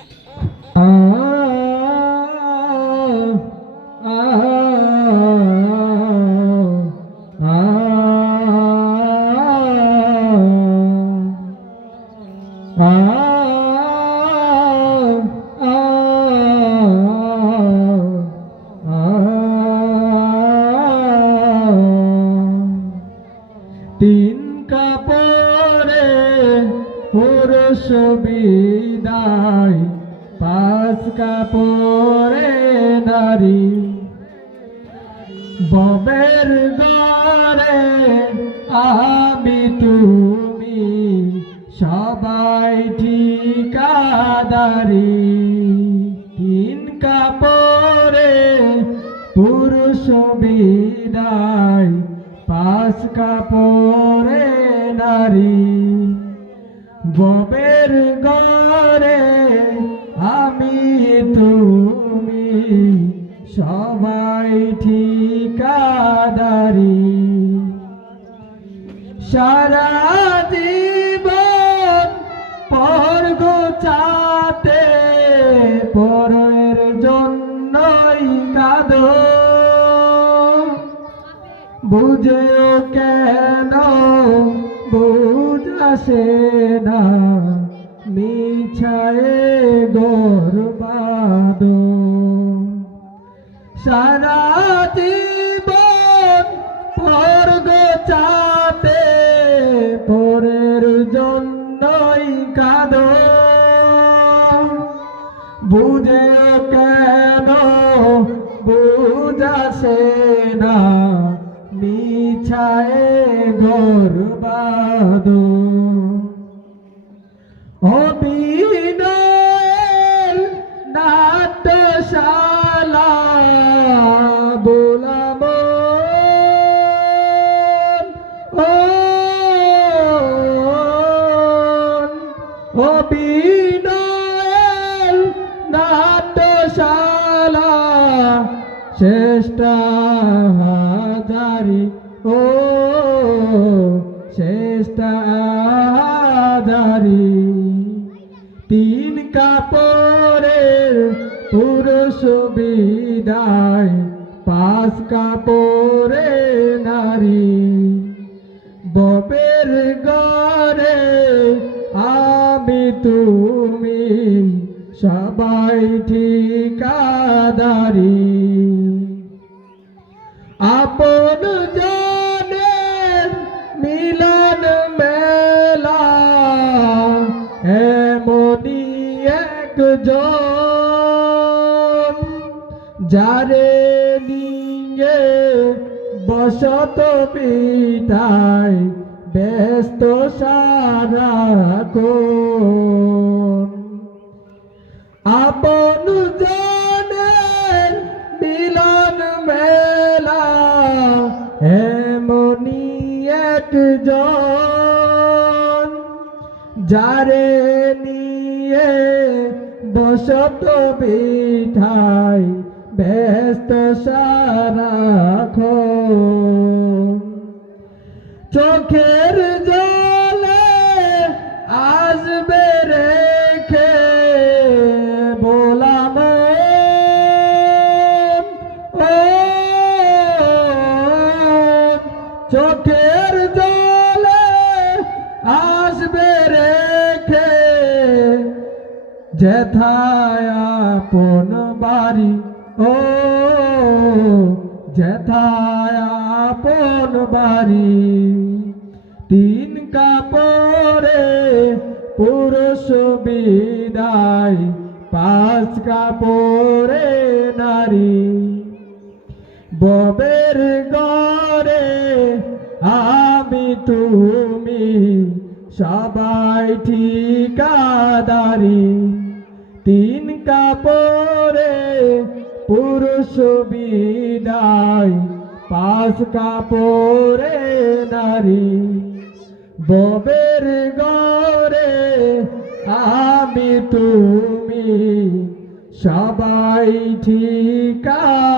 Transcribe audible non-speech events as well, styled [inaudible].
Oh. [laughs] পুরুষ বিদায় পাঁচ কাপড়ে নারী। ববের গড়ে আমি তুমি, সবাই ঠিকাদারি। তিন কাপড়ে পুরুষ বিদায় পাঁচ কাপড়ে নারী। ববের গড়ে আমি, তুমি সবাই ঠিকাদারি। সারা জীবন পর গোচাতে পরের জন্যই কাঁদো। বুঝেও কেন বুঝাসে না, মিছায়ে গর্বাদ। সারা জীবন পর গোচাতে পরের জন্যই কাঁদ। বুঝেও কেন বুঝাসে না, মিছায়ে গর্বাদ। অবিনয়ের নাট্যশালা বোলাম। ও অবিনয়ের নাট্যশালা চেষ্টা হাজারি। ও চেষ্টা হাজারি। তিন কাপড়ের পুরুষ বিদায় পাঁচ কাপড়ে নারী। ববের গড়ে আমি তুমি সবাই ঠিকাদারি। আপন একজন যারে নিয়ে বসত পিঠায়, ব্যস্ত সারা আপন জনের মিলন মেলা এমনি একজন, যারে নিয়ে বসত পিঠায় ব্যস্ত সারাক্ষণ চোখের জলে আসবে রেখে বলাম চোখের যেথায় বাড়ি, ও যেথায় বাড়ি। তিন কাপড়ে পুরুষ বিদায়, পাঁচ কাপড়ে নারী। ববের গড়ে আমি তুমি, সবাই ঠিকাদারি। তিন কাপড়ে পুরুষ বিদায় পাঁচ কাপড়ে নারী। ববের গরে আমি তুমি সবাই ঠিকাদারি।